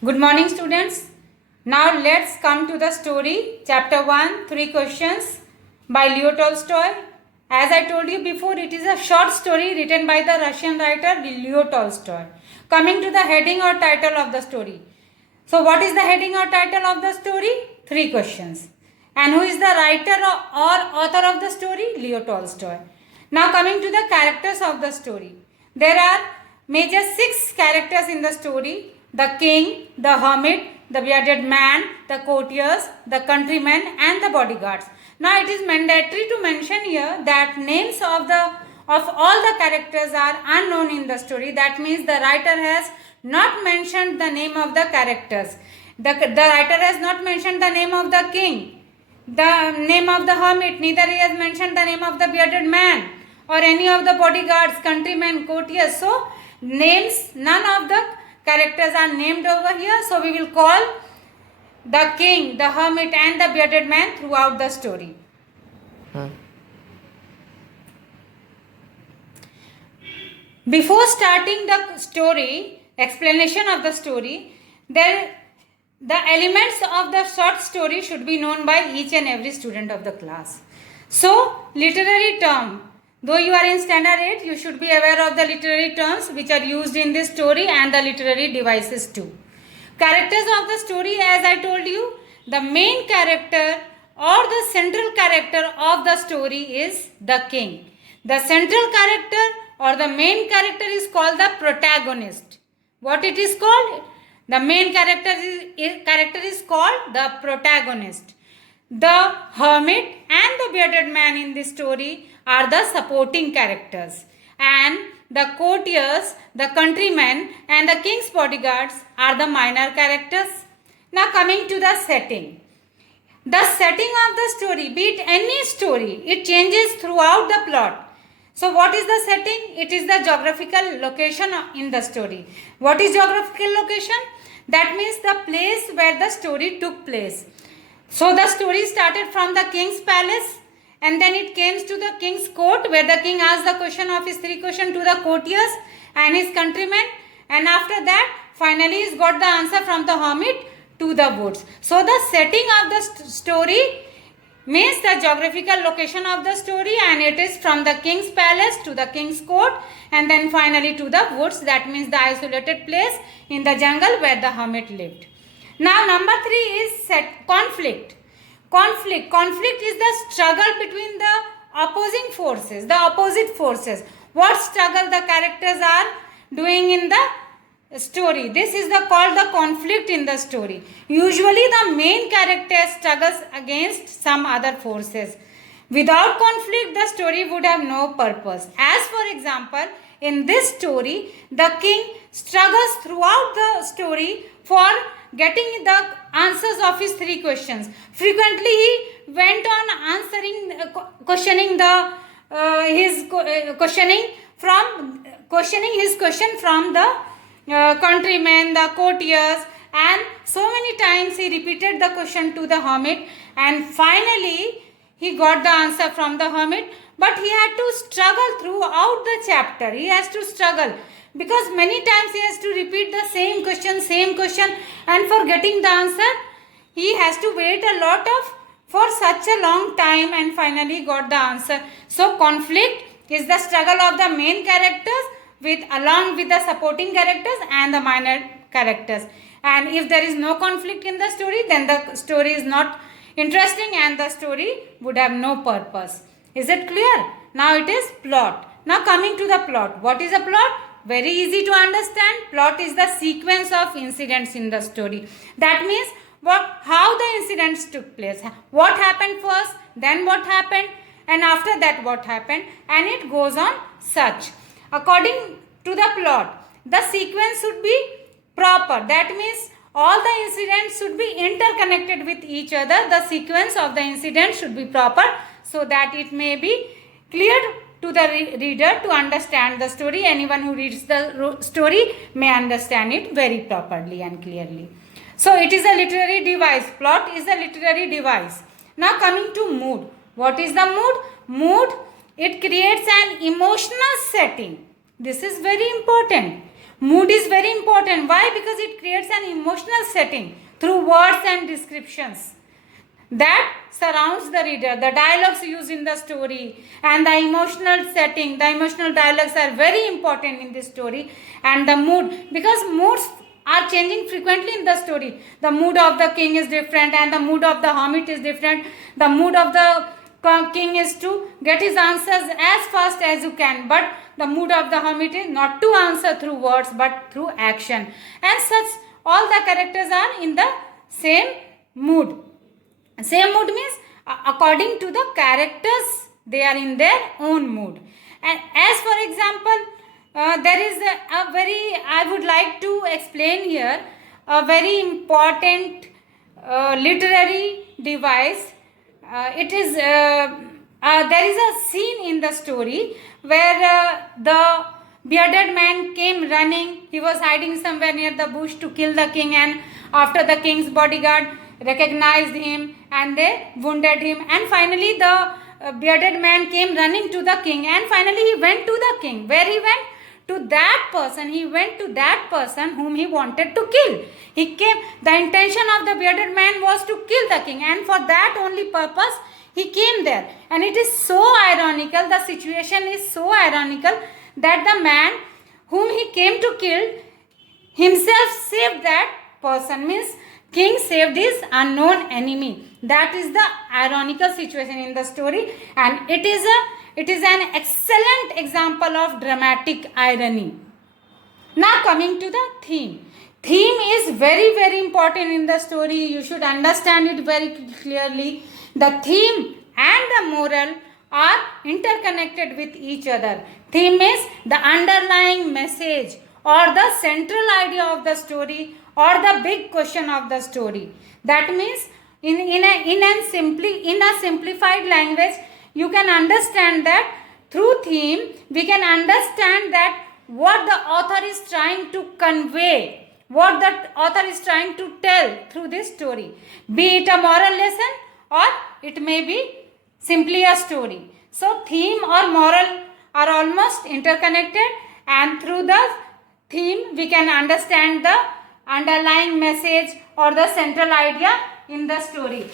Good morning, students. Now let's come to the story, chapter 1, 3 questions by Leo Tolstoy. As I told you before, it is a short story written by the Russian writer Leo Tolstoy. Coming to the heading or title of the story. So, what is the heading or title of the story? 3 questions. And who is the writer or author of the story? Leo Tolstoy. Now, coming to the characters of the story. There are major 6 characters in the story: the king, the hermit, the bearded man, the courtiers, the countrymen, and the bodyguards. Now, it is mandatory to mention here that names of all the characters are unknown in the story. That means the writer has not mentioned the name of the characters. The writer has not mentioned the name of the king, the name of the hermit, neither he has mentioned the name of the bearded man or any of the bodyguards, countrymen, courtiers. So, names, none of the characters are named over here. So, we will call the king, the hermit, and the bearded man throughout the story. Before starting the story, explanation of the story, the elements of the short story should be known by each and every student of the class. So, literary term. Though you are in standard 8, you should be aware of the literary terms which are used in this story and the literary devices too. Characters of the story, as I told you, the main character or the central character of the story is the king. The central character or the main character is called the protagonist. What it is called? The main character is called the protagonist. The hermit and the bearded man in this story are the supporting characters, and the courtiers, the countrymen, and the king's bodyguards are the minor characters. Now, coming to the setting. The setting of the story, be it any story, it changes throughout the plot. So, what is the setting? It is the geographical location in the story. What is geographical location? That means the place where the story took place. So, the story started from the king's palace, and then it came to the king's court, where the king asked the question of his 3 questions to the courtiers and his countrymen, and after that finally he got the answer from the hermit to the woods. So, the setting of the story means the geographical location of the story, and it is from the king's palace to the king's court, and then finally to the woods. That means the isolated place in the jungle where the hermit lived. Now, number 3 is conflict. Conflict is the struggle between the opposing forces, the opposite forces. What struggle the characters are doing in the story. This is called the conflict in the story. Usually the main character struggles against some other forces. Without conflict, the story would have no purpose. As for example, in this story, the king struggles throughout the story for getting the answers of his 3 questions. Frequently, he went on questioning his question from the countrymen, the courtiers, and so many times he repeated the question to the hermit, and finally he got the answer from the hermit. But he had to struggle throughout the chapter. He has to struggle because many times he has to repeat the same question, and for getting the answer he has to wait a lot for such a long time, and finally got the answer. So, conflict is the struggle of the main characters along with the supporting characters and the minor characters. And if there is no conflict in the story, then the story is not interesting and the story would have no purpose. Is it clear? Now it is plot. Now coming to the plot. What is a plot? Very easy to understand. Plot is the sequence of incidents in the story. That means how the incidents took place. What happened first, then what happened, and after that what happened, and it goes on such. According to the plot, the sequence should be proper. That means all the incidents should be interconnected with each other. The sequence of the incidents should be proper so that it may be clear to the reader to understand the story. Anyone who reads the story may understand it very properly and clearly. So, it is a literary device. Plot is a literary device. Now, coming to mood. What is the mood? Mood, it creates an emotional setting. This is very important. Mood is very important. Why? Because it creates an emotional setting through words and descriptions that surrounds the reader. The dialogues used in the story and the emotional setting, the emotional dialogues are very important in this story. And the mood, because moods are changing frequently in the story. The mood of the king is different and the mood of the hermit is different. The mood of the king is to get his answers as fast as you can, but the mood of the hermit is not to answer through words but through action. And such, all the characters are in the same mood. Same mood means according to the characters, they are in their own mood. And as for example, there is a very, I would like to explain here a very important literary device. There is a scene in the story where the bearded man came running. He was hiding somewhere near the bush to kill the king, and after the king's bodyguard recognized him and they wounded him, and finally the bearded man came running to the king, and finally he went to the king. Where he went? To that person. He went to that person whom he wanted to kill. He came, the intention of the bearded man was to kill the king, and for that only purpose he came there. And it is so ironical, the situation is so ironical, that the man whom he came to kill himself saved that person. Means king saved his unknown enemy. That is the ironical situation in the story, and it is an excellent example of dramatic irony. Now coming to the theme. Theme is very, very important in the story. You should understand it very clearly. The theme and the moral are interconnected with each other. Theme is the underlying message or the central idea of the story or the big question of the story. That means in a simplified language, you can understand that through theme we can understand that what the author is trying to convey, what the author is trying to tell through this story, be it a moral lesson or it may be simply a story. So theme or moral are almost interconnected, and through the theme we can understand the underlying message or the central idea in the story.